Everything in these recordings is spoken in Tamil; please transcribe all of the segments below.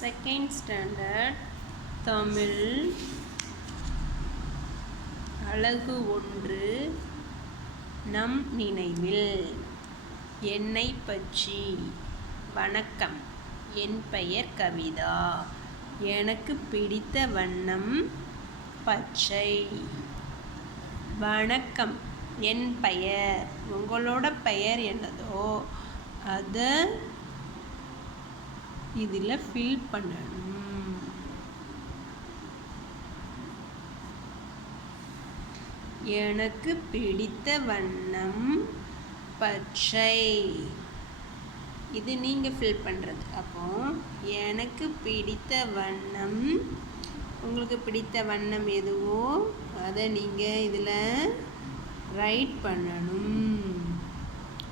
செகண்ட் ஸ்டாண்டர்ட் தமிழ் அழகு ஒன்று நம் நினைவில். என்னை பற்றி. வணக்கம், என் பெயர் கவிதா. எனக்கு பிடித்த வண்ணம் பச்சை. வணக்கம், என் பெயர். உங்களோட பெயர் என்னதோ அதை இதில் ஃபில் பண்ணணும். எனக்கு பிடித்த வண்ணம் பச்சை. இது நீங்கள் ஃபில் பண்ணுறது. அப்போ எனக்கு பிடித்த வண்ணம், உங்களுக்கு பிடித்த வண்ணம் எதுவோ அதை நீங்கள் இதில் ரைட் பண்ணணும்.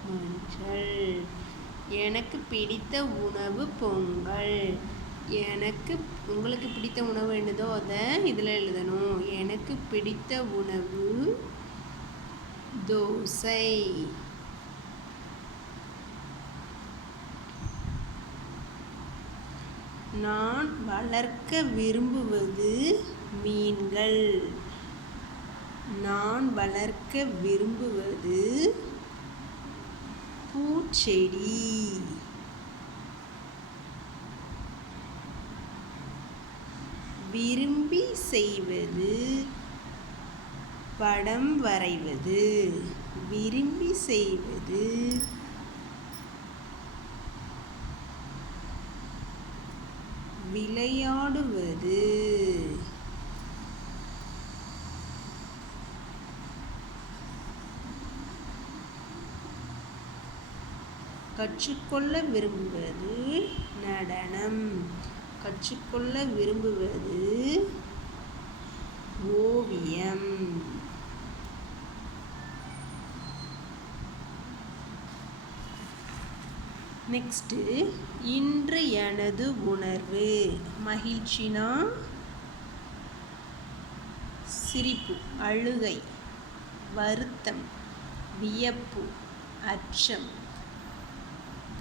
மஞ்சள். எனக்கு பிடித்த உணவு பொங்கல். உங்களுக்கு பிடித்த உணவு என்னதோ அதை இதில் எழுதணும். எனக்கு பிடித்த உணவு தோசை. நான் வளர்க்க விரும்புவது மீன்கள். நான் வளர்க்க விரும்புவது பூச்செடி. விரும்பி செய்வது படம் வரைவது. விரும்பி செய்வது விளையாடுவது. கற்றுக்கொள்ள விரும்புவது நடனம். கற்றுக்கொள்ள விரும்புவது ஓவியம். நெக்ஸ்ட்டு, இன்று எனது உணர்வு. மகிழ்ச்சினா சிரிப்பு, அழுகை, வருத்தம், வியப்பு, அச்சம்.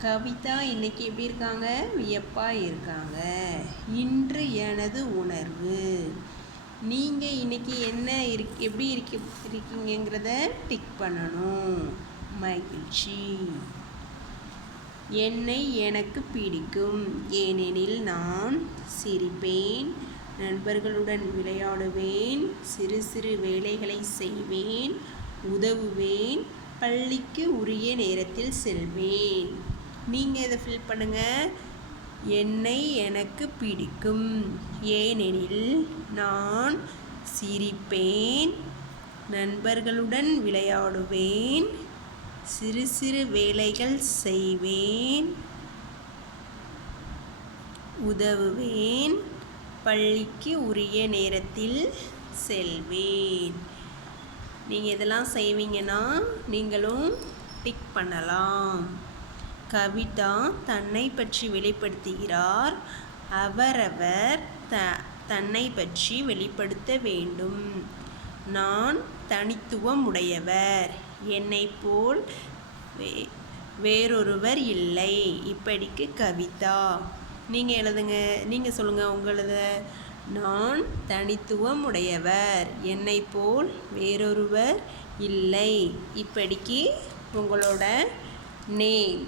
கவிதா இன்னைக்கு எப்படி இருக்காங்க? வியப்பாக இருக்காங்க. இன்று எனது உணர்வு. நீங்கள் இன்னைக்கு என்ன எப்படி இருக்கீங்கிறத டிக் பண்ணணும். மகிழ்ச்சி. என்னை எனக்கு பிடிக்கும், ஏனெனில் நான் சிரிப்பேன், நண்பர்களுடன் விளையாடுவேன், சிறு சிறு வேலைகளை செய்வேன், உதவுவேன், பள்ளிக்கு உரிய நேரத்தில் செல்வேன். நீங்கள் இதை ஃபில் பண்ணுங்கள். என்னை எனக்கு பிடிக்கும், ஏனெனில் நான் சிரிப்பேன், நண்பர்களுடன் விளையாடுவேன், சிறு சிறு வேலைகள் செய்வேன், உதவுவேன், பள்ளிக்கு உரிய நேரத்தில் செல்வேன். நீங்கள் இதெல்லாம் செய்வீங்கன்னா நீங்களும் டிக் பண்ணலாம். கவிதா தன்னை பற்றி வெளிப்படுத்துகிறார். அவரவர் தன்னை பற்றி வெளிப்படுத்த வேண்டும். நான் தனித்துவம் உடையவர். என்னை போல் வேறொருவர் இல்லை. இப்படிக்கு கவிதா. நீங்கள் எழுதுங்க. நீங்கள் சொல்லுங்கள் உங்களது. நான் தனித்துவம் உடையவர். என்னை போல் வேறொருவர் இல்லை. இப்படிக்கு உங்களோட நேம்.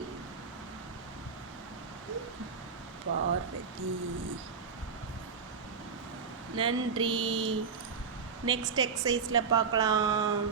பார்வதி. நன்றி. நெக்ஸ்ட் எக்ஸசைஸில் பார்க்கலாம்.